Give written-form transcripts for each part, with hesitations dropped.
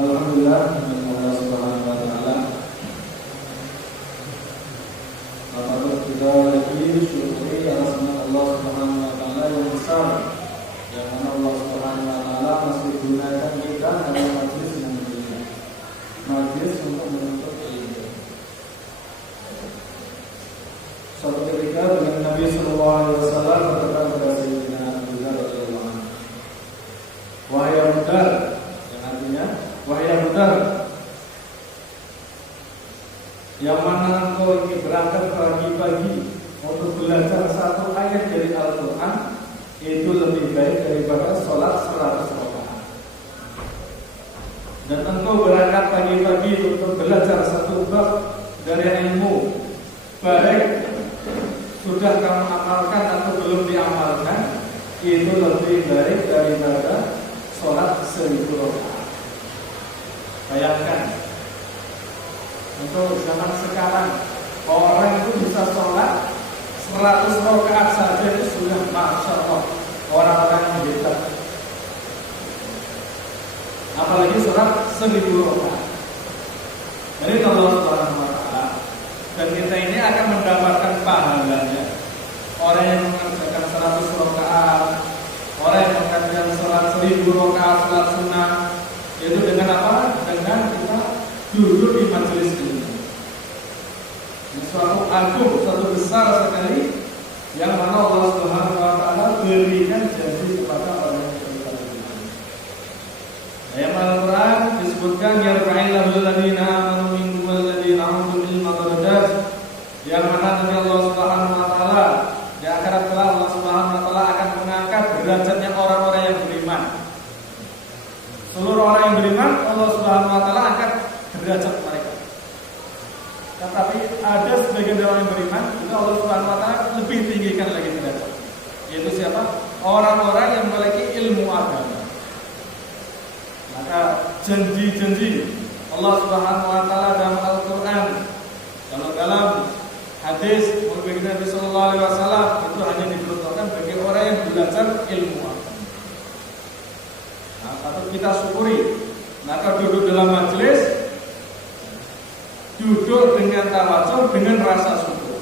Alhamdulillah, Allah Subhanahu wa taala. Patut kita lagi syukuri atas nikmat Allah Subhanahu wa taala yang besar, yang mana Allah Subhanahu wa taala masih gunakan kita dalam majlis yang mulia, majlis untuk menuntut ilmu. Suatu ketika dengan Nabi Sallallahu Alaihi Wasallam berkata kepada Sayyidina Abu Dzar radhiyallahu anhu, "Wahai Abu Dzar," yang artinya, "Wahai Abu Dzar, yang mana engkau ingin berangkat pagi-pagi untuk belajar satu ayat dari Al-Quran, itu lebih baik daripada sholat 100 rakaat. Dan engkau berangkat pagi-pagi untuk belajar satu bab dari ilmu, baik sudah kamu amalkan atau belum diamalkan, itu lebih baik daripada sholat 1000 rakaat. Bayangkan, untuk zaman sekarang orang itu bisa sholat 100 rakaat saja itu sudah masya Allah, orang-orang yang hebat. Apalagi sholat 1000 rakaat. Jadi Allah Subhanahu wa taala, dan kita ini akan mendapatkan pahalanya. Orang yang mengerjakan 100 rakaat, orang yang mengerjakan sholat 1000 rakaat, sholat sunnah, itu dengan apa? Dengan kita duduk di majelis ini. Suatu agung, suatu besar sekali yang mana Allah Subhanahu wa taala berikan janji kepada orang yang beriman. Dalam Al-Quran disebutkan yarfa'illahu alladziina aamanu minkum walladziina utul ilma darajat, yang mana nanti Allah Subhanahu wa taala di akhirat kelak Allah Subhanahu wa taala akan mengangkat derajatnya orang-orang yang beriman. Seluruh orang yang beriman Allah Subhanahu wa taala angkat derajat mereka. Tetapi ada sebagian dari orang yang beriman juga Allah Subhanahu wa taala lebih tinggikan lagi derajat. Yaitu siapa? Orang-orang yang memiliki ilmu agama. Maka janji-janji Allah Subhanahu wa taala dalam Al-Qur'an, dalam hadis Nabi sallallahu alaihi wasallam, itu hanya diperuntukkan bagi orang yang belajar ilmu agama. Nah, patut kita syukuri. Maka duduk dalam majelis, duduk dengan tawadhu, dengan rasa syukur.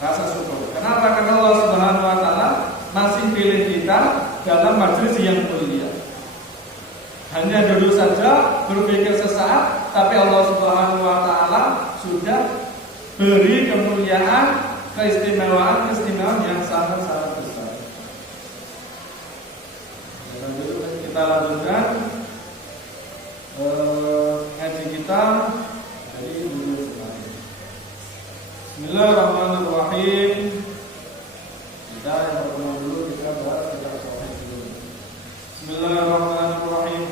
Rasa syukur. Kenapa? Karena Allah Subhanahu wa taala masih pilih kita dalam majelis yang mulia. Hanya duduk saja, berpikir sesaat, tapi Allah Subhanahu wa taala sudah beri kemuliaan, keistimewaan yang sangat-sangat besar. Kita lanjutkan ngaji kita dari dulu sekali. Bismillahirrahmanirrahim. Kita yang pertama dulu kita bahas kitab Tauhid dulu. Bismillahirrahmanirrahim.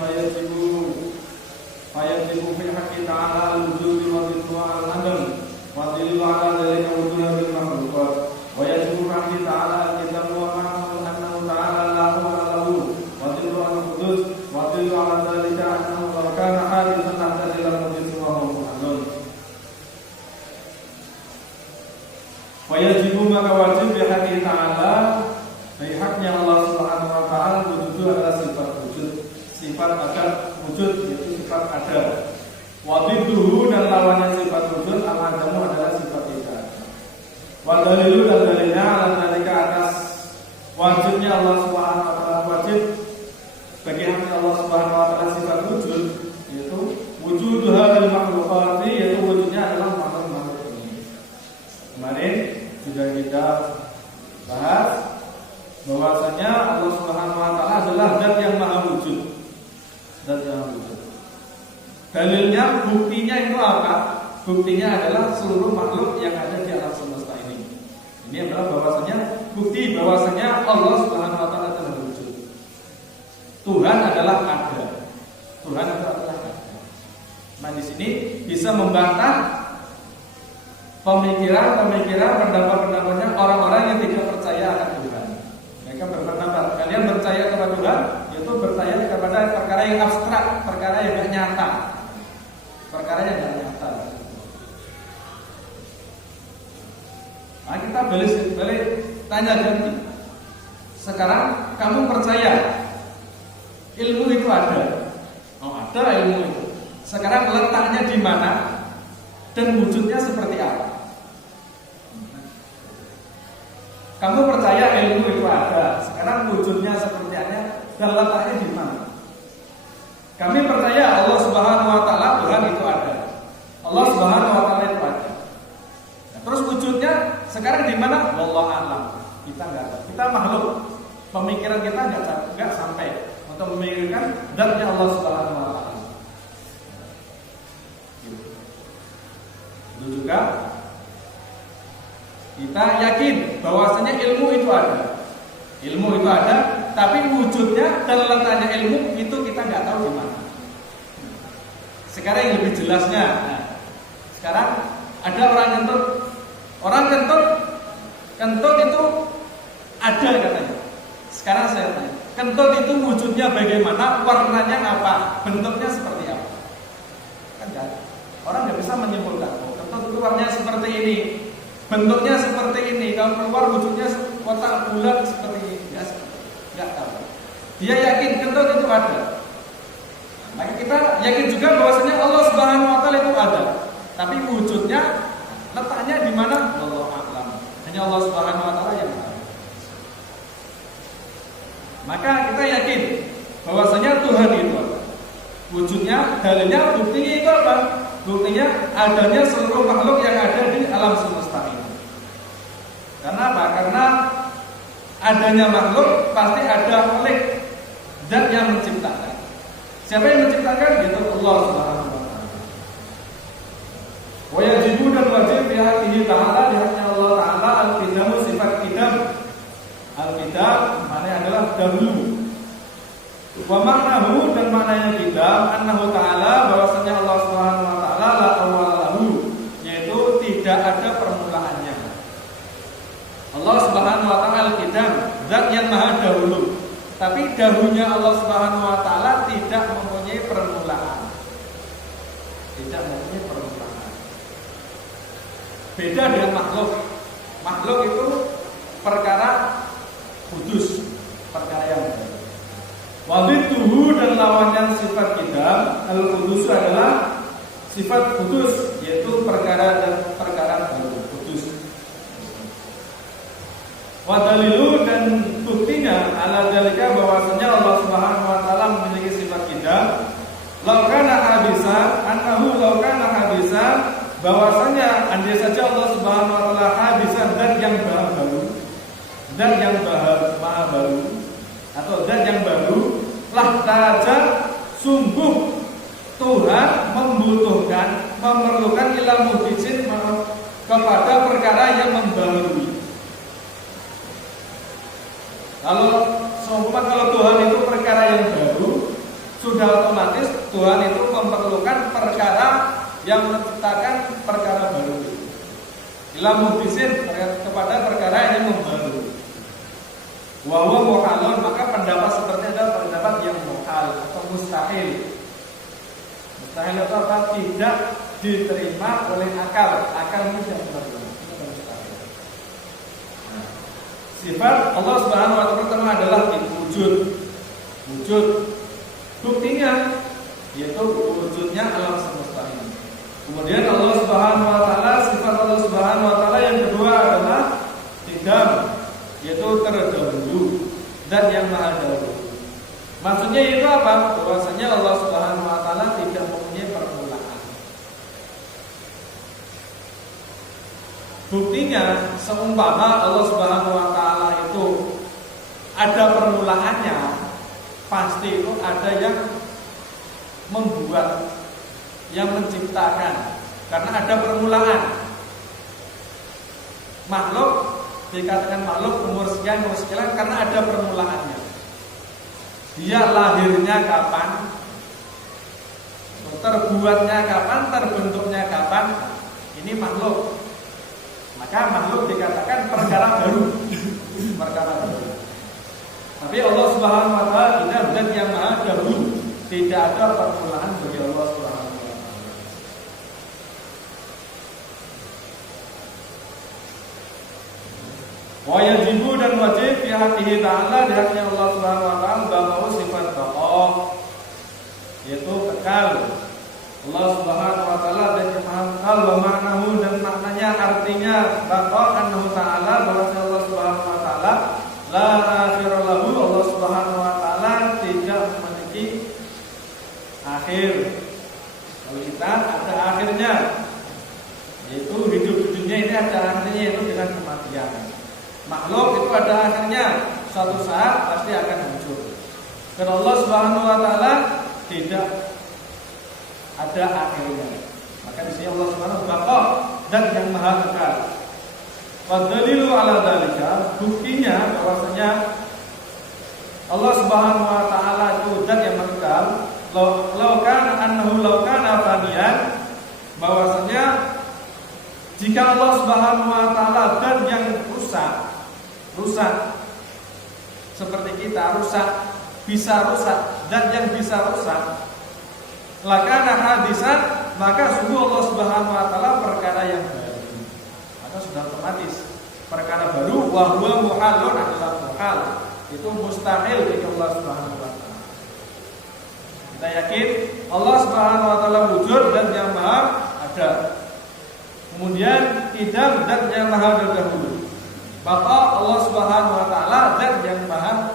Fayatibu fi haqqi ta'ala al-wujud wa ridwa al-adam wa dalilu ala dzalika wujudun bil makhluqat wa yajibu fi haqqi ta'ala al-kitab wa ma'nahu annahu ta'ala lahu wa lahu wa dalilu al-qudus wa dalilu ala dzalika annahu law kana hadithan ta'tadila al-qudus wa huwa mu'allun. Wa yajibu, maka wajib bi haqqi ta'ala, bi haknya Allah Subhanahu wa taala, wujud adalah sifat wujud, sifat ada wujud, yaitu sifat ada. Wadidduhu, dan lawannya sifat wujud, al-adamu, adalah sifat tidak. Wadalilu, dan dalilnya ala dalika, atas wajibnya Allah Subhanahu wa taala, wajib bagi hanya Allah Subhanahu wa taala sifat wujud, yaitu wujuduha lil makhluqati, yaitu wujudnya adalah makhluk-makhluk ini. Kemarin sudah kita bahas bahwasanya Allah Subhanahu wa taala adalah zat yang maha wujud. Zat yang maha wujud. Dalilnya, buktinya itu apa? Buktinya adalah seluruh makhluk yang ada di alam semesta ini. Ini adalah bahwasanya bukti bahwasanya Allah Subhanahu wa taala adalah wujud. Tuhan adalah ada. Tuhan adalah ada. Nah, di sini bisa membantah pemikiran-pemikiran, pendapat-pendapatnya orang-orang yang tidak percaya akan Tuhan. Mereka berpendapat, kalian percaya kepada Tuhan, yaitu percaya kepada perkara yang abstrak, perkara yang tidak nyata. Perkara yang tidak nyata. Nah, kita balik tanya ganti. Sekarang kamu percaya ilmu itu ada? Oh, ada ilmu itu. Sekarang letaknya di mana dan wujudnya seperti apa? Kamu percaya ilmu itu ada, sekarang wujudnya seperti apa dan letaknya di mana? Kami percaya Allah Subhanahu wa taala, Tuhan itu ada. Allah Subhanahu wa taala itu ada. Nah, terus wujudnya sekarang di mana? Wallahu a'lam. Kita enggak tahu. Kita makhluk. Pemikiran kita enggak sampai untuk memikirkan zatnya Allah Subhanahu wa taala. Itu juga kita yakin bahwasanya ilmu itu ada. Ilmu itu ada, tapi wujudnya dan letaknya ilmu itu kita nggak tahu di mana. Sekarang yang lebih jelasnya, nah, sekarang ada orang kentut itu ada katanya. Sekarang saya tanya, kentut itu wujudnya bagaimana, warnanya apa, bentuknya seperti apa? Kan nggak ada. Orang nggak bisa menyimpulkan, oh, kentut itu warnanya seperti ini, bentuknya seperti ini, kalau keluar wujudnya kotak bulat seperti ini, nggak tahu. Dia yakin kentut itu ada. Maka kita yakin juga bahwasanya Allah Subhanahu wa taala itu ada. Tapi wujudnya, letaknya di mana? Wallahu a'lam. Hanya Allah Subhanahu wa taala yang tahu. Maka kita yakin bahwasanya Tuhan itu ada. Wujudnya, dalilnya, buktinya itu apa? Buktinya adanya seluruh makhluk yang ada di alam semesta ini. Karena apa? Karena adanya makhluk pasti ada Khalik, zat yang menciptakan. Siapa yang menciptakan? Itu Allah Subhanahu wa taala. Wa yajibu dan wajib fi haqqihi ta'ala, di haknya Allah taala al-qidamu, sifat qidam. Al-qidam maknanya adalah dahulu. Wa maknahu, dan maknanya qidam annahu ta'ala, bahwasanya Allah Subhanahu wa taala la awwala lahu, yaitu tidak ada permulaannya. Allah Subhanahu wa taala al-qidam, zat yang maha dahulu. Tapi dahulunya Allah Subhanahu wa taala tidak mempunyai permulaan. Tidak mempunyai permulaan. Beda dengan makhluk. Makhluk itu perkara kudus, perkara yang baru. Wadidduhu, dan lawannya sifat qidam, al-qudus adalah sifat kudus, yaitu perkara dan perkara baru, kudus. Wadalilu, dan buktinya ala dalika, bahwasanya Allah Subhanahu wa taala memiliki sifat qidam. Laukana habisa, annahu laukana habisa, bahwasanya andai saja Allah Subhanahu wa taala habisa, dan yang baru, dan yang maha baru, atau dan yang baru, lah taja, sungguh Tuhan membutuhkan, memerlukan ilmu muhdisin kepada perkara yang membaharui. Kalau Tuhan itu perkara yang baru, sudah otomatis Tuhan itu memerlukan perkara yang menciptakan perkara baru. Ilmu muhdisin kepada perkara yang membaharui. Wa huwa muhalun, maka pendapat seperti adalah pendapat yang muhal atau mustahil. Mustahil itu apa? Tidak diterima oleh akal. Akal itu tidak benar. Sifat Allah Subhanahu wa taala pertama adalah wujud. Wujud. Buktinya yaitu wujudnya alam semesta ini. Kemudian Allah Subhanahu wa taala, sifat Allah Subhanahu wa taala yang kedua adalah qidam, yaitu terdahulu dan yang maha dahulu. Maksudnya itu apa? Bahwasanya Allah Subhanahu wa taala tidak mempunyai permulaan. Buktinya seumpama Allah Subhanahu wa taala itu ada permulaannya, pasti itu ada yang membuat, yang menciptakan, karena ada permulaan. Makhluk dikatakan makhluk umur sekian karena ada permulaannya. Dia lahirnya kapan, terbuatnya kapan, terbentuknya kapan, ini makhluk. Maka makhluk dikatakan perkara baru, perkara baru. Tapi Allah Subhanahu wa taala tidak zat yang maha dahulu, tidak ada permulaan bagi Allah Subhanahu wa taala. Wa yajibu, dan wajib fi haqqihi ta'ala, di haknya Allah Subhanahu wa taala, bahwa sifat baqa, yaitu Allah Subhanahu wa taala dan yang Maha Kekal wa ma'nahu dan maknanya artinya bahwa annahu ta'ala bahwa Allah Subhanahu wa taala la akhira lahu, Allah Subhanahu wa taala tidak memiliki akhir. Kalau kita ada akhirnya, yaitu hidup di dunia ini ada akhirnya, yaitu dengan kematian. Makhluk itu ada akhirnya, suatu saat pasti akan hancur. Dan Allah Subhanahu wa taala tidak ada akhirnya. Maka di sini Allah Subhanahu wa taala dan yang Maha Kekal. Wa dalilu ala dzalika, buktinya bahwasanya Allah Subhanahu wa taala itu zat yang kekal. Law kana faniyan, bahwasanya jika Allah Subhanahu wa taala zat yang rusak seperti kita bisa rusak dan yang bisa rusak, lakana hadisan, maka sungguh Allah Subhanahu wa taala perkara yang baru, maka sudah otomatis perkara baru. Wa huwa muhalun, adalah muhal, itu mustahil bagi Allah Subhanahu wa taala. Kita yakin Allah Subhanahu wa taala wujud dan yang maha ada, kemudian idam dan yang maha terdahulu. Maka Allah Subhanahu wa taala dan yang maha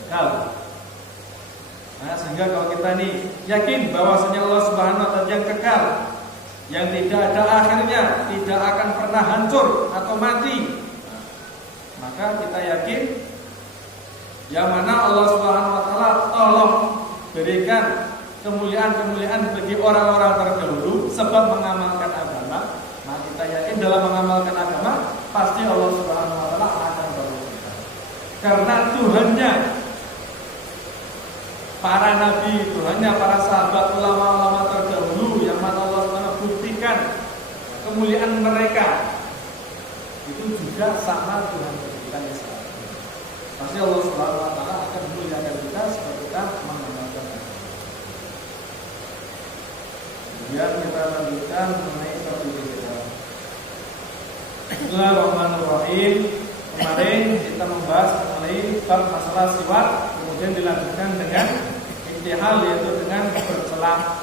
kekal. Nah, sehingga kalau kita nih yakin bahwasanya Allah Subhanahu wa taala yang kekal, yang tidak ada akhirnya, tidak akan pernah hancur atau mati, maka kita yakin yang mana Allah Subhanahu wa taala tolong berikan kemuliaan-kemuliaan bagi orang-orang terdahulu sebab mengamalkan agama. Nah, kita yakin dalam mengamalkan agama pasti Allah Subhanahu wa taala akan tolong kita. Karena Tuhannya para nabi, Tuhannya para sahabat, ulama-ulama terdahulu yang mana Allah SWT buktikan kemuliaan mereka itu juga sama Tuhan kita yang sama. Pasti Allah SWT akan memuliakan kita sebab kita mengamalkan. Kemudian kita lanjutkan mengenai topik kita. Bismillahirrahmanirrahim. Kemarin kita membahas mengenai bab masalah siwak, kemudian dilanjutkan dengan intihal, yaitu dengan bercelah.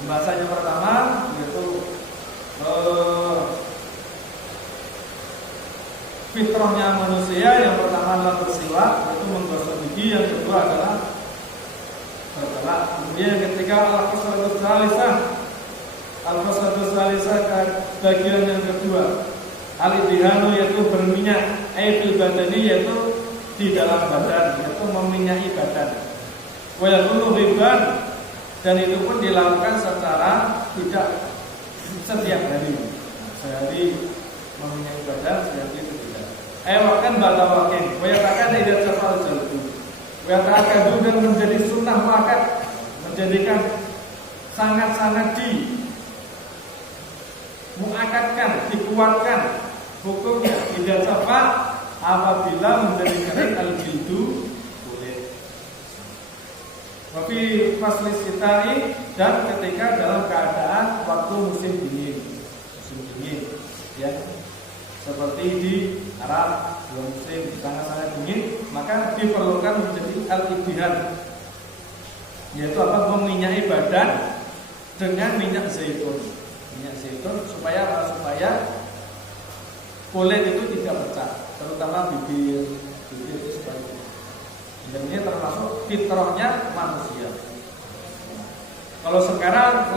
Pembahasan yang pertama yaitu fitrahnya manusia. Yang pertama adalah bersiwak, yaitu menggosok gigi. Yang kedua adalah bercelah. Kemudian yang ketiga al-qasatus salisah, bagian yang kedua al-idhanu, yaitu berminyak, fil badani, yaitu di dalam badan, yaitu meminyaki badan. Wa yakunu riban, dan itu pun dilakukan secara tidak setiap hari. Sehari meminyaki badan, sehari itu tidak. Wakan batawakin, wa yatakan idza safal jalbu. Wa yatakan dan menjadi sunnah wakat, menjadikan sangat-sangat muakatkan, dikuatkan hukumnya tidak safal apabila menjadi kering al-jildu, kulit. Tapi faslis sitari, dan ketika dalam keadaan waktu musim dingin, ya, seperti di Arab musim sangat-sangat dingin, maka diperlukan menjadi al-ibtihan, yaitu apa? Meminyaki badan dengan minyak zaitun. Minyak zaitun supaya kulit itu tidak pecah, terutama bibir itu supaya. Dan ini termasuk fitrahnya manusia. Kalau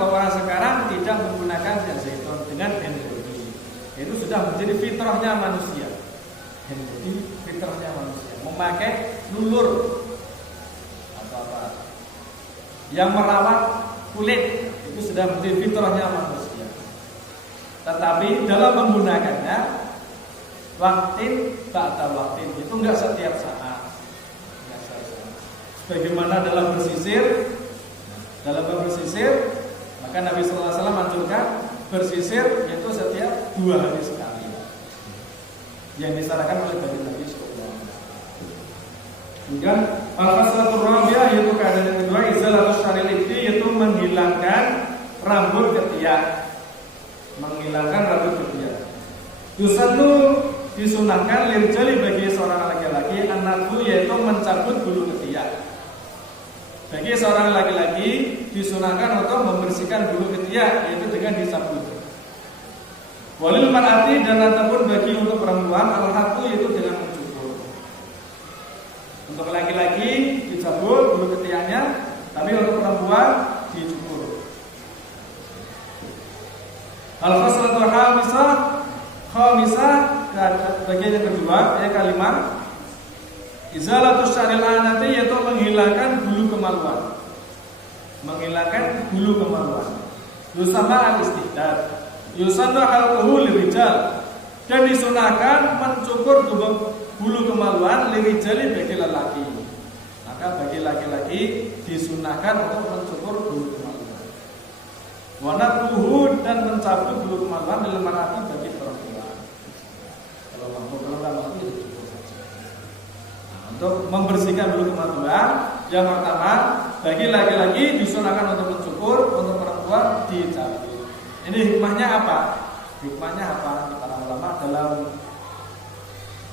orang sekarang tidak menggunakan minyak zaitun dengan hand body, itu sudah menjadi fitrahnya manusia. Hand body fitrahnya manusia, memakai lulur atau apa yang merawat kulit, itu sudah menjadi fitrahnya manusia. Tetapi dalam menggunakannya waktin ba'da waktin, itu enggak setiap saat. Bagaimana dalam bersisir? Dalam bersisir, maka Nabi sallallahu alaihi wasallam anjurkan bersisir yaitu setiap 2 hari sekali. Yang disarankan oleh Nabi sallallahu alaihi wasallam. Kemudian al-faslatur rabi'ah, yaitu keadaan yang kedua, izalatus syaril ibti, yaitu menghilangkan rambut ketiak. Menghilangkan rambut ketiak. Yusannu, disunahkan lirjali, bagi seorang laki-laki, anakku, yaitu mencabut bulu ketiak. Bagi seorang laki-laki disunahkan untuk membersihkan bulu ketiak, yaitu dengan disabut. Walil mar'ati, dan ataupun bagi untuk perempuan al-haqu, yaitu dengan mencukur. Untuk laki-laki dicabut bulu ketiaknya, tapi untuk perempuan dicukur. Al-faslatu khamisah, bagian yang kedua, yang kelima, izalatus syaril anati, yaitu menghilangkan bulu kemaluan. Menghilangkan bulu kemaluan. Yusama al-istihdad. Yusannu halquhu lirijal, dan disunahkan mencukur bulu kemaluan lirijali bagi lelaki. Maka bagi laki-laki disunahkan untuk mencukur bulu kemaluan. Wa natruhu, dan mencabut bulu kemaluan lil mar'ati bagi perempuan. Kalau nggak mampu dicukur saja. Untuk membersihkan bulu kemaluan, yang pertama bagi laki-laki disunahkan untuk mencukur, untuk perempuan dicabut. Ini hikmahnya apa? Hikmahnya apa? Para ulama dalam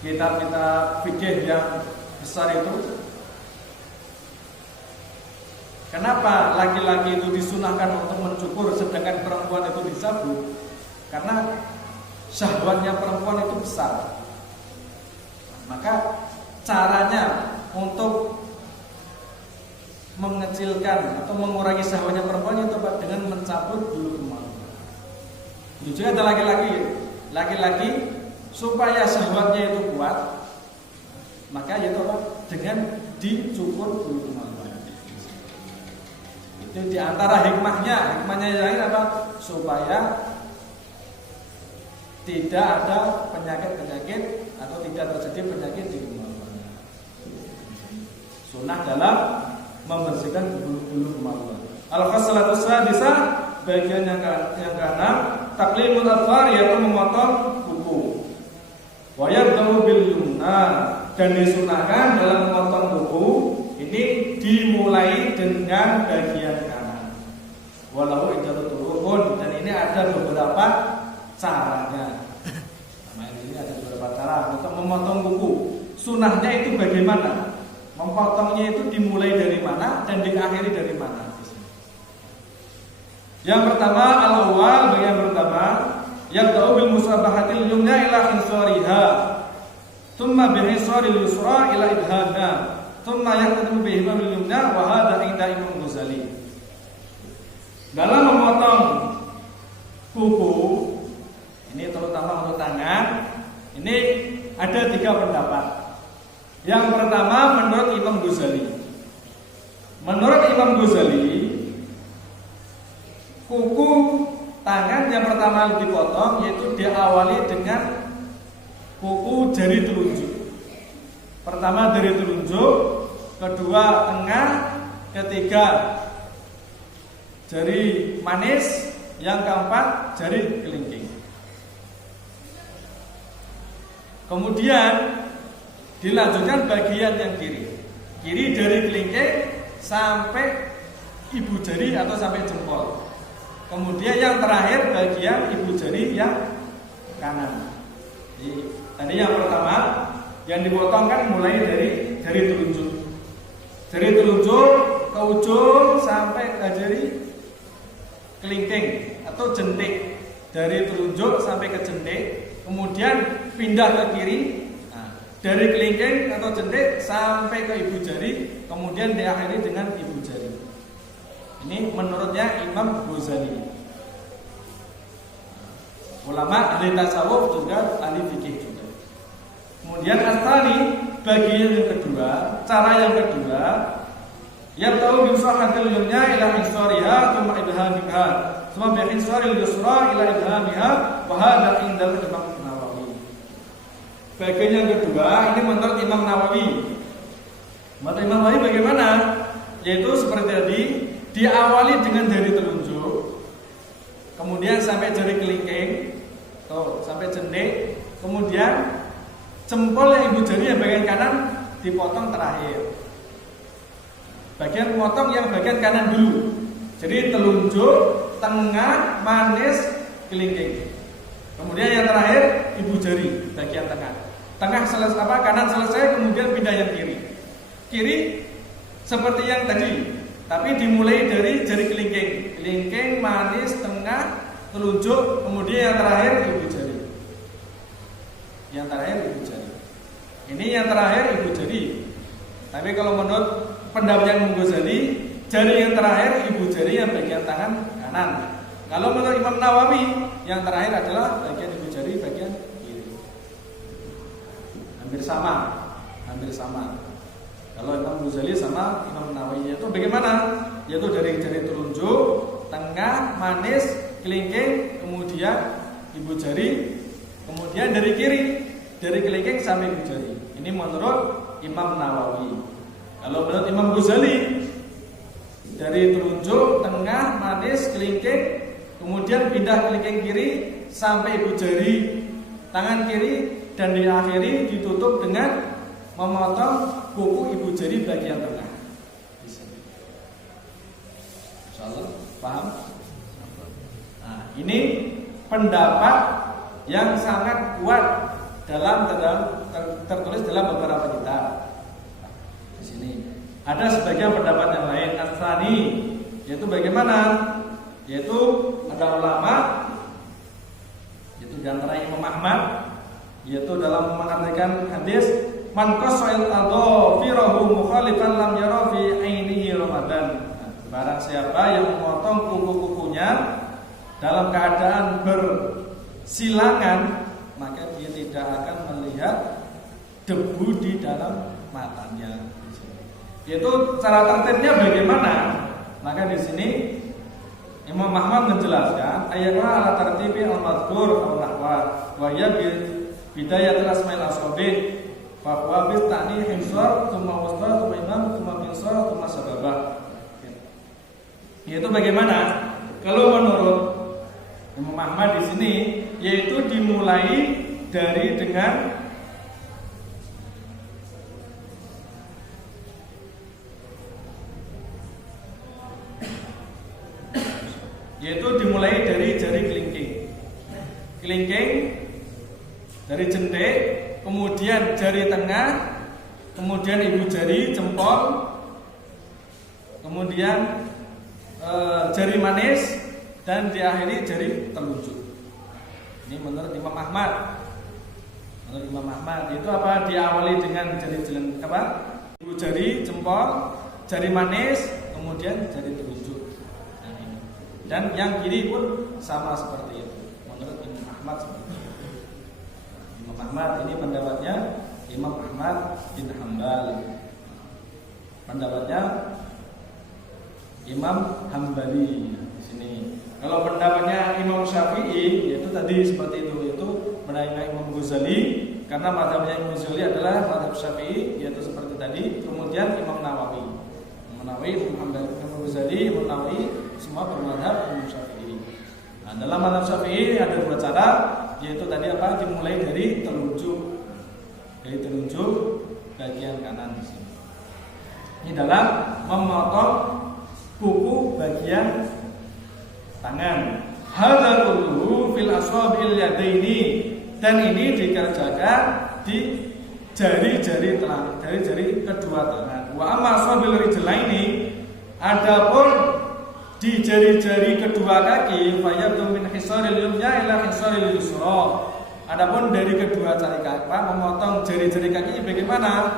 kitab-kitab fikih yang besar itu, kenapa laki-laki itu disunahkan untuk mencukur sedangkan perempuan itu dicabut? Karena syahwatnya perempuan itu besar. Maka caranya untuk mengecilkan atau mengurangi syahwatnya perempuan itu dengan mencabut bulu kemaluan. Juga ada laki-laki supaya syahwatnya itu kuat, maka yaitu apa? Dengan dicukur bulu kemaluan. Itu diantara hikmahnya yang lain apa? Supaya tidak ada penyakit atau tidak terjadi penyakit di kemaluan. Sunnah dalam membersihkan bulu kemaluan. Al-faslatu sadisah, bagian yang keenam, taklimul adfar, yaitu memotong kuku. Wa yabda'u bil yumna, dan disunahkan dalam memotong kuku ini dimulai dengan bagian kanan. Walau iddatu turuqun, dan ini ada beberapa caranya. Nah, ini ada beberapa cara untuk memotong kuku. Sunahnya itu bagaimana? Memotongnya itu dimulai dari mana dan diakhiri dari mana? Yang pertama, al-awwal, bagian pertama, yabda'u bil musabahatil yumna ila hinsariha, thumma bi hinsaril yusra ila ibhamiha, thumma yaqtadu bi himamil yumna, wa hadha inda Imam Ghazali. Dalam memotong kuku, ini terutama untuk tangan, ini ada 3 pendapat. Yang pertama menurut Imam Ghazali. Menurut Imam Ghazali, kuku tangan yang pertama dipotong yaitu diawali dengan kuku jari telunjuk. Pertama jari telunjuk, kedua tengah, ketiga jari manis, yang keempat jari kelingking. Kemudian dilanjutkan bagian yang kiri. Kiri dari kelingking sampai ibu jari atau sampai jempol. Kemudian yang terakhir bagian ibu jari yang kanan. Jadi, tadi yang pertama yang dipotong kan mulai dari jari telunjuk. Jari telunjuk ke ujung sampai ke jari kelingking atau jentik. Dari telunjuk sampai ke jentik, kemudian pindah ke kiri. Nah, dari kelingking atau jentik sampai ke ibu jari, kemudian diakhiri dengan ibu jari. Ini menurutnya Imam Ghazali. Ulama ahli tasawuf juga ahli fikih juga. Kemudian asali bagian yang kedua, cara yang kedua, yang tahu bisahatil yumnya ila hinsariha thumma ibhamiha, thumma bi hinsaril yusra ila ibhamiha, wa hadha indal Imam Nawawi. Bagian yang kedua ini menurut Imam Nawawi. Menurut Imam Nawawi bagaimana? Yaitu seperti tadi, diawali dengan jari telunjuk, kemudian sampai jari kelingking, sampai jentik, kemudian jempol yang ibu jari yang bagian kanan dipotong terakhir. Bagian potong yang bagian kanan dulu. Jadi telunjuk, tengah, manis, kelingking. Kemudian yang terakhir ibu jari bagian tengah. Tengah selesai kanan selesai, kemudian pindah yang kiri. Kiri seperti yang tadi, Tapi dimulai dari jari kelingking. Kelingking, manis, tengah, telunjuk, kemudian yang terakhir ibu jari. Yang terakhir ibu jari. Ini yang terakhir ibu jari. Tapi kalau menurut pendapat yang Imam Ghazali, jari yang terakhir ibu jari yang bagian tangan kanan. Kalau menurut Imam Nawawi, yang terakhir adalah bagian ibu jari bagian kiri. Hampir sama. Kalau Imam Ghazali sama Imam Nawawi itu bagaimana? Yaitu dari jari telunjuk, tengah, manis, kelingking, kemudian ibu jari, kemudian dari kiri, dari kelingking sampai ibu jari. Ini menurut Imam Nawawi. Kalau menurut Imam Ghazali, dari telunjuk, tengah, manis, kelingking, kemudian pindah kelingking kiri sampai ibu jari tangan kiri, dan diakhiri ditutup dengan memotong kuku ibu jari bagian tengah. Insyaallah paham? Nah, ini pendapat yang sangat kuat tertulis dalam beberapa kitab. Di sini ada sebagian pendapat yang lain asani, yaitu bagaimana? Yaitu ada ulama, yaitu di antara Imam Ahmad, yaitu dalam mengartikan hadis man qasail adhafirahu mukhalifan lam yara fi ainihi Ramadan. Barang siapa yang memotong kuku-kukunya dalam keadaan bersilangan, maka dia tidak akan melihat debu di dalam matanya. Itu cara tertibnya bagaimana? Maka di sini Imam Ahmad menjelaskan ayatnya ala tertibi al-mazkur al-nahwa wa ya bidayatul asmail asabi fa huwa bi ta'ni himsar thumma wasta thumma imam thumma binsar thumma sababah. Yaitu bagaimana? Kalau menurut Imam Ahmad di sini, yaitu dimulai dari dengan jari kelingking, dari jentik, kemudian jari tengah, kemudian ibu jari jempol, kemudian jari manis, dan diakhiri jari telunjuk. Ini menurut Imam Ahmad. Menurut Imam Ahmad itu apa? Diawali dengan jari ibu jari jempol, jari manis, kemudian jari telunjuk. Nah, ini. Dan yang kiri pun sama seperti itu. Menurut Imam Ahmad seperti itu. Imam Ahmad ini pendapatnya Imam Ahmad bin Hambal. Pendapatnya Imam Hambali di sini. Kalau pendapatnya Imam Syafi'i, yaitu tadi seperti itu, yaitu pendapatnya Imam Ghazali, karena mazhabnya Imam Ghazali adalah mazhab Syafi'i, yaitu seperti tadi. Kemudian Imam Nawawi, Imam Hambali, Imam Ghazali, Imam Nawawi, semua bermazhab Imam Syafi'i. Nah, dalam mazhab Syafi'i ada dua cara, yaitu tadi apa? Dimulai dari telunjuk, bagian kanan di sini. Ini dalam memotong kuku bagian tangan. Hadza kulluhu fil aswabil yadaini, dan ini dikerjakan di jari-jari kedua tangan. Wa amma aswabil rijlaini, adapun di jari-jari kedua kaki, fayabdu min hisaril yumna ila hisaril yusra. Adapun dari kedua jari kaki, memotong jari-jari kaki bagaimana?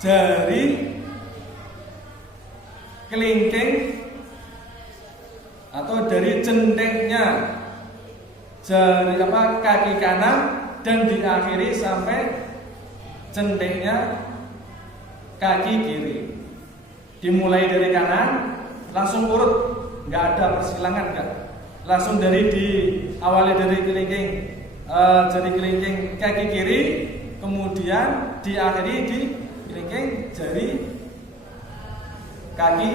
Jari kelingking atau dari jentiknya jari kaki kanan dan diakhiri sampai jentiknya kaki kiri. Dimulai dari kanan langsung urut, nggak ada persilangan, nggak. Langsung awali dari kelingking jari kelingking kaki kiri, kemudian diakhiri di kelingking jari kaki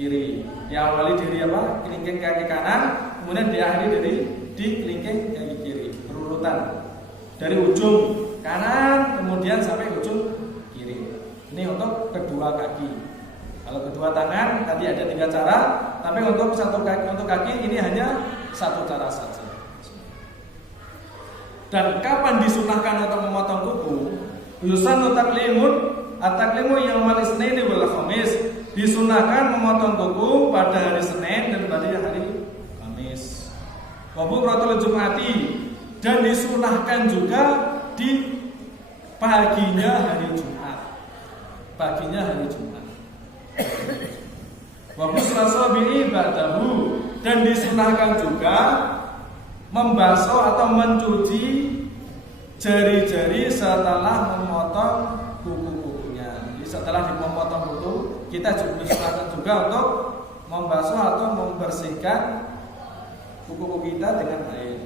kiri. Diawali dari kelingking kaki kanan, kemudian diakhiri di kelingking kaki kiri, berurutan dari ujung kanan kemudian sampai ujung kiri. Ini untuk kedua kaki. Kalau kedua tangan tadi ada 3 cara, tapi untuk kaki ini hanya 1 cara saja. Dan kapan disunahkan untuk memotong kuku? Yusannu taklimun, at-taklimu yaumal itsnaini wal khamis. disunahkan memotong kuku pada hari Senin dan pada hari Kamis. Wa bukratul Jum'ati, dan disunahkan juga di paginya hari Jumat. Paginya hari Jumat. Wa busrasabi'i ba'dahu, dan disunahkan juga membasuh atau mencuci jari-jari setelah memotong kuku-kukunya. Jadi setelah memotong kuku, kita juga disunahkan juga untuk membasuh atau membersihkan kuku-kuku kita dengan air.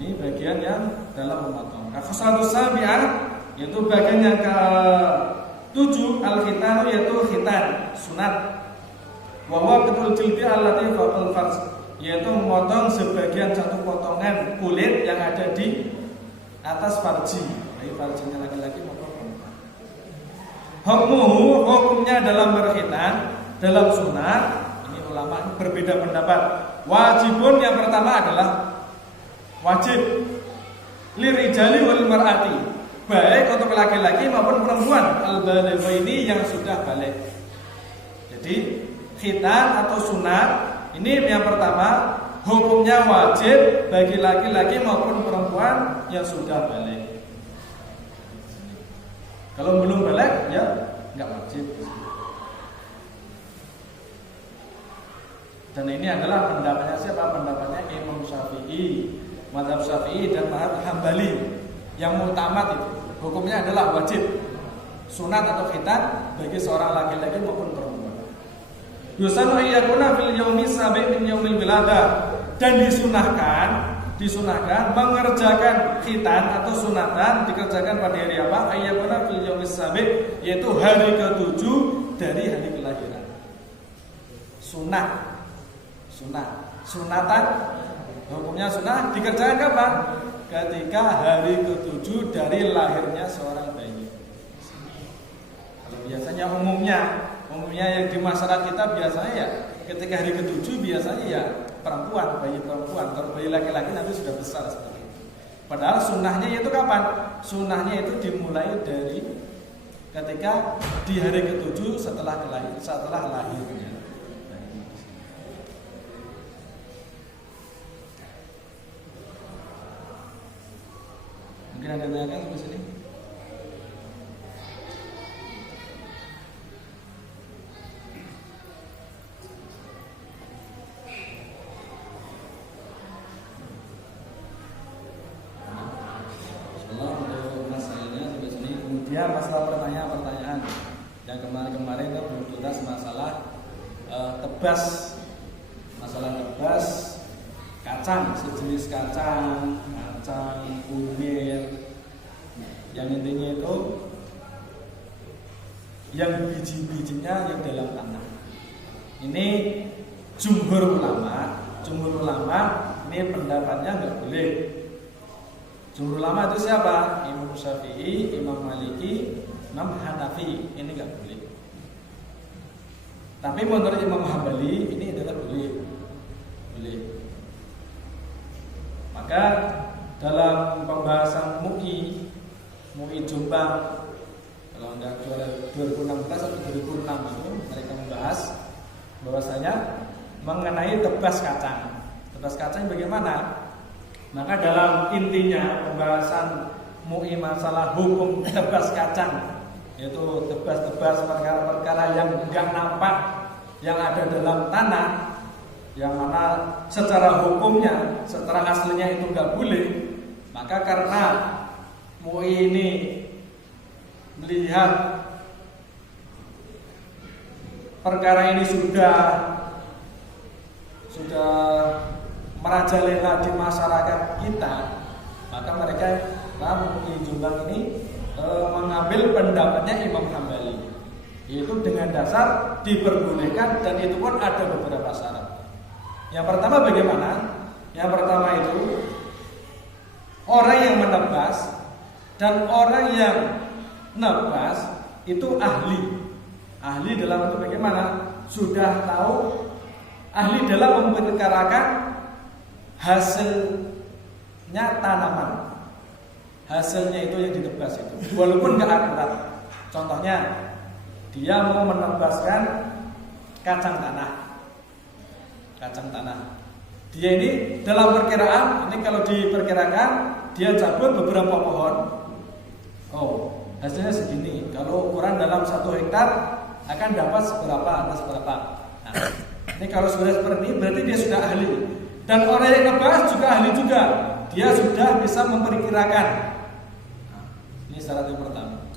Ini bagian yang dalam memotong. Al-Khaslatus Sabi'ah, yaitu bagian yang ke-7, al-khitan, yaitu khitan, sunat. Wa huwa qat'ul jildi allati fawqal farj, yaitu memotong sebagian satu potongan kulit yang ada di atas farji. Jadi farjinya laki-laki maupun perempuan. Hukumnya dalam berkhitan, dalam sunat, ini ulama berbeda pendapat. Wajibun yang pertama adalah wajib lirijali wal mar'ati, baik untuk laki-laki maupun perempuan al-baligh ini yang sudah balik. Jadi khitan atau sunat ini yang pertama, hukumnya wajib bagi laki-laki maupun perempuan yang sudah balik. Kalau belum balik ya enggak wajib. Dan ini adalah pendapatnya siapa? Pendapatnya Imam Syafi'i, mazhab Syafi'i dan mazhab Hambali. Yang mutamat itu hukumnya adalah wajib sunat atau khitan bagi seorang laki-laki maupun perempuan. Yusanu ayyakuna fil yaumi sabi' min yaumil wilada, dan disunahkan mengerjakan khitan atau sunatan dikerjakan pada hari apa? Ayyakuna fil yaumi sabi', yaitu hari ke-7 dari hari kelahiran. Sunatan hukumnya sunnah dikerjakan kapan? Ketika hari ke-7 dari lahirnya seorang bayi. Kalau biasanya umumnya yang di masyarakat kita biasanya ya ketika hari ke-7 biasanya ya perempuan, bayi perempuan. Kalau bayi laki-laki nanti sudah besar seperti itu. Padahal sunnahnya itu kapan? Sunnahnya itu dimulai dari ketika di hari ke-7 setelah lahirnya. Mungkin ada tanyakan sampai sini? Kemudian masalah pertanyaan yang kemarin itu belum tuntas masalah tebas, masalah tebas kacang, sejenis kacang kunir, yang intinya itu yang biji-bijinya yang dalam tanah. Ini jumhur ulama ini pendapatnya nggak boleh. Jumhur ulama itu siapa? Imam Syafi'i, Imam Maliki, Imam Hanafi, ini nggak boleh. Tapi menurut Imam Hambali ini adalah boleh. Maka dalam pembahasan MUI Jombang, kalau anda 2016 atau 2006 itu mereka membahas bahwasanya mengenai tebas kacang. Tebas kacang bagaimana? Maka dalam intinya pembahasan MUI masalah hukum tebas kacang, yaitu tebas-tebas perkara-perkara yang enggak nampak, yang ada dalam tanah, yang mana secara hukumnya, secara aslinya itu enggak boleh. Maka karena MUI ini melihat perkara ini sudah merajalela di masyarakat kita, maka mereka MUI Jombang ini mengambil pendapatnya Imam Hambali, yaitu dengan dasar diperbolehkan, dan itu pun ada beberapa syarat. Yang pertama bagaimana? Yang pertama itu orang yang menebas dan orang yang nebas itu ahli dalam itu bagaimana? Sudah tahu, ahli dalam memperkarakan hasilnya tanaman, hasilnya itu yang ditebas itu, walaupun nggak akurat. Contohnya dia mau menebaskan kacang tanah. Dia ini dalam perkiraan, ini kalau diperkirakan dia cabut beberapa pohon. Oh, hasilnya segini. Kalau ukuran dalam 1 hektar akan dapat seberapa. Nah, ini kalau sudah seperti ini berarti dia sudah ahli. Dan orang yang ngebahas juga ahli juga. Dia sudah bisa memperkirakan. Nah, ini syarat yang pertama.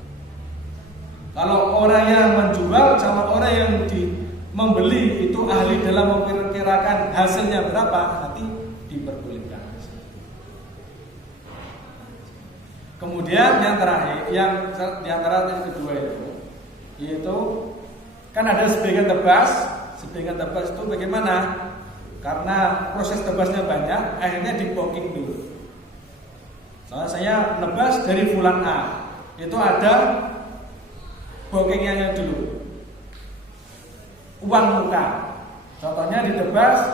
Kalau orang yang menjual sama orang yang membeli itu ahli dalam memperkirakan hasilnya berapa, nanti diperbolehkan. Kemudian yang terakhir, yang di antara yang kedua itu, yaitu kan ada sebagian tebas itu bagaimana? Karena proses tebasnya banyak, akhirnya di-booking dulu. Soalnya saya nebas dari bulan A, itu ada bookingnya dulu. Uang muka, contohnya ditebas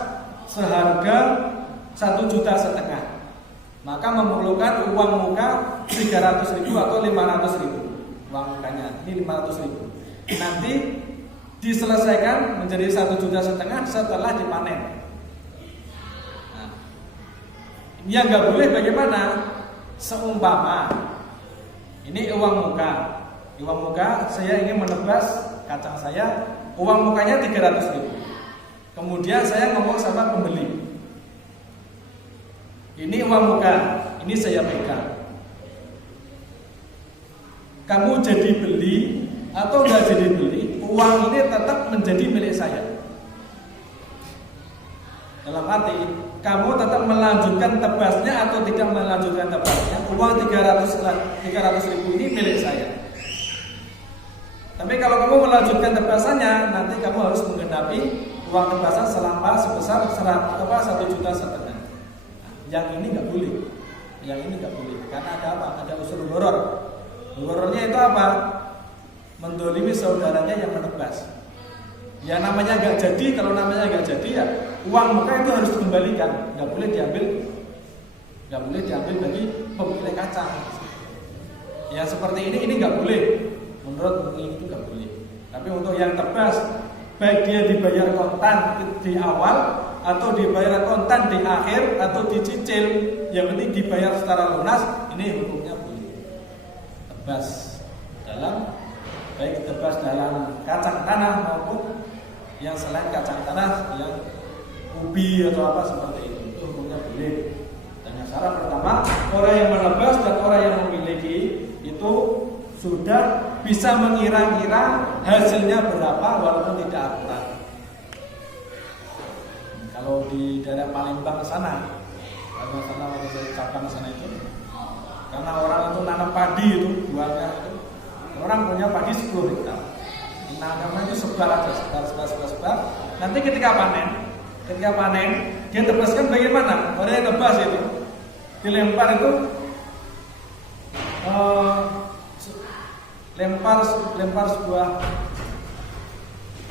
seharga 1,5 juta, maka memerlukan uang muka 300.000 atau 500.000. Uang mukanya ini 500.000. Nanti diselesaikan menjadi 1,5 juta setelah dipanen. Nah, yang nggak boleh bagaimana? Seumpama ini uang muka saya ingin menebas kacang saya, uang mukanya 300.000. Kemudian saya ngomong sama pembeli, ini uang muka, ini saya pegang. Kamu jadi beli atau nggak jadi beli, uang ini tetap menjadi milik saya. Dalam arti kamu tetap melanjutkan tebasnya atau tidak melanjutkan tebasnya, uang 300.000 ini milik saya. Tapi kalau kamu melanjutkan tebasannya, nanti kamu harus menggenapi uang tebasan selama sebesar 1,5 juta. Nah, yang ini nggak boleh. Karena ada apa? Ada unsur gharar. Ghararnya itu apa? Mendolimi saudaranya yang menebas. Ya namanya nggak jadi. Kalau namanya nggak jadi ya uang muka itu harus dikembalikan. Nggak boleh diambil bagi pemilik kacang. Yang seperti ini nggak boleh. Menurut ini itu nggak boleh. Tapi untuk yang tebas, baik dia dibayar kontan di awal atau dibayar kontan di akhir atau dicicil, yang penting dibayar secara lunas, ini hukumnya boleh. Tebas dalam, baik tebas dalam kacang tanah maupun yang selain kacang tanah, yang ubi atau apa seperti itu hukumnya boleh. Dan yang syarat pertama, orang yang menebas dan orang yang memiliki itu sudah bisa mengira-ngira hasilnya berapa walaupun tidak akurat. Kalau di daerah Palembang sana, waktu saya cabang sana itu, karena orang itu nanam padi itu jualnya itu, orang punya padi 10 hektar, nanamnya itu sebar. Nanti ketika panen dia tebaskan bagaimana? Orang yang tebas itu dilempar itu lempar sebuah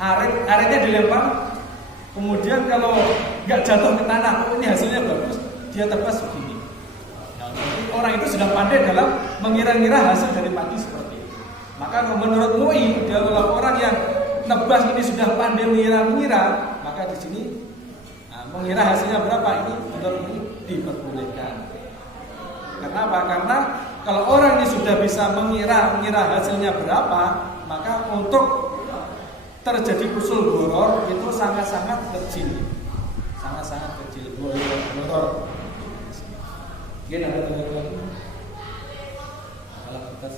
aretnya dilempar, kemudian kalau nggak jatuh ke tanah, ini hasilnya bagus, dia tebas begini. Nah, orang itu sudah pandai dalam mengira-ngira hasil dari padi seperti itu. Maka menurut MUI, kalau orang yang nebas ini sudah pandai mengira-ngira, maka di sini mengira hasilnya berapa, ini menurut MUI diperbolehkan. Karena apa? Karena kalau orang ini sudah bisa mengira-ngira hasilnya berapa, maka untuk terjadi usul gharar itu sangat-sangat kecil. Gharar. Gini ada lagi. Kalau kita